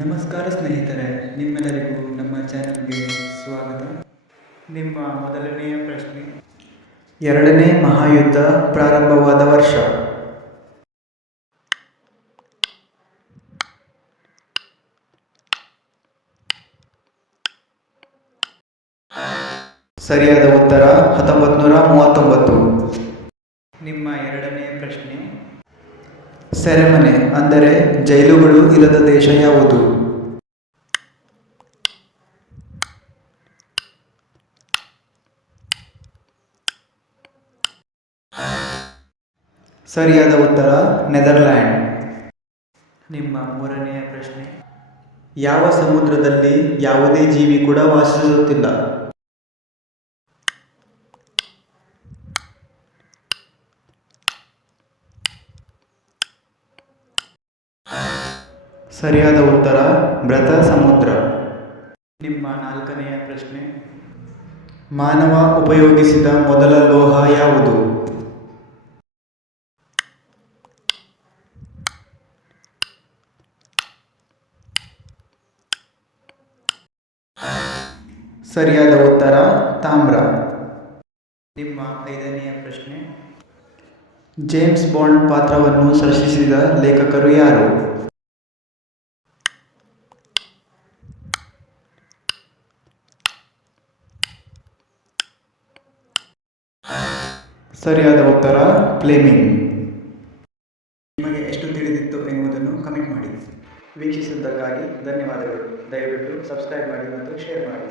ನಮಸ್ಕಾರ ಸ್ನೇಹಿತರೆ, ನಿಮ್ಮೆಲ್ಲರಿಗೂ ನಮ್ಮ ಚಾನಲ್ಗೆ ಸ್ವಾಗತ. ನಿಮ್ಮ ಮೊದಲನೆಯ ಪ್ರಶ್ನೆ, ಎರಡನೇ ಮಹಾಯುದ್ಧ ಪ್ರಾರಂಭವಾದ ವರ್ಷ? ಸರಿಯಾದ ಉತ್ತರ 1939. ನಿಮ್ಮ ಎರಡನೆಯ ಪ್ರಶ್ನೆ, ಸೆರೆಮನೆ ಅಂದರೆ ಜೈಲುಗಳು ಇಲ್ಲದ ದೇಶ ಯಾವುದು? ಸರಿಯಾದ ಉತ್ತರ ನೆದರ್ಲ್ಯಾಂಡ್. ನಿಮ್ಮ ಮೂರನೆಯ ಪ್ರಶ್ನೆ, ಯಾವ ಸಮುದ್ರದಲ್ಲಿ ಯಾವುದೇ ಜೀವಿ ಕೂಡ ವಾಸಿಸುತ್ತಿಲ್ಲ? ಸರಿಯಾದ ಉತ್ತರ ಮೃತ ಸಮುದ್ರ. ನಿಮ್ಮ ನಾಲ್ಕನೆಯ ಪ್ರಶ್ನೆ, ಮಾನವ ಉಪಯೋಗಿಸಿದ ಮೊದಲ ಲೋಹ ಯಾವುದು? ಸರಿಯಾದ ಉತ್ತರ ತಾಮ್ರ. ನಿಮ್ಮ ಐದನೆಯ ಪ್ರಶ್ನೆ, ಜೇಮ್ಸ್ ಬಾಂಡ್ ಪಾತ್ರವನ್ನು ಸೃಷ್ಟಿಸಿದ ಲೇಖಕರು ಯಾರು? ಸರಿಯಾದ ಉತ್ತರ ಫ್ಲೆಮಿಂಗ್. ನಿಮಗೆ ಎಷ್ಟು ತಿಳಿದಿತ್ತು ಎನ್ನುವುದನ್ನು ಕಮೆಂಟ್ ಮಾಡಿ. ವೀಕ್ಷಿಸಿದ್ದಕ್ಕಾಗಿ ಧನ್ಯವಾದಗಳು. ದಯವಿಟ್ಟು ಸಬ್ಸ್ಕ್ರೈಬ್ ಮಾಡಿ ಮತ್ತು ಶೇರ್ ಮಾಡಿ.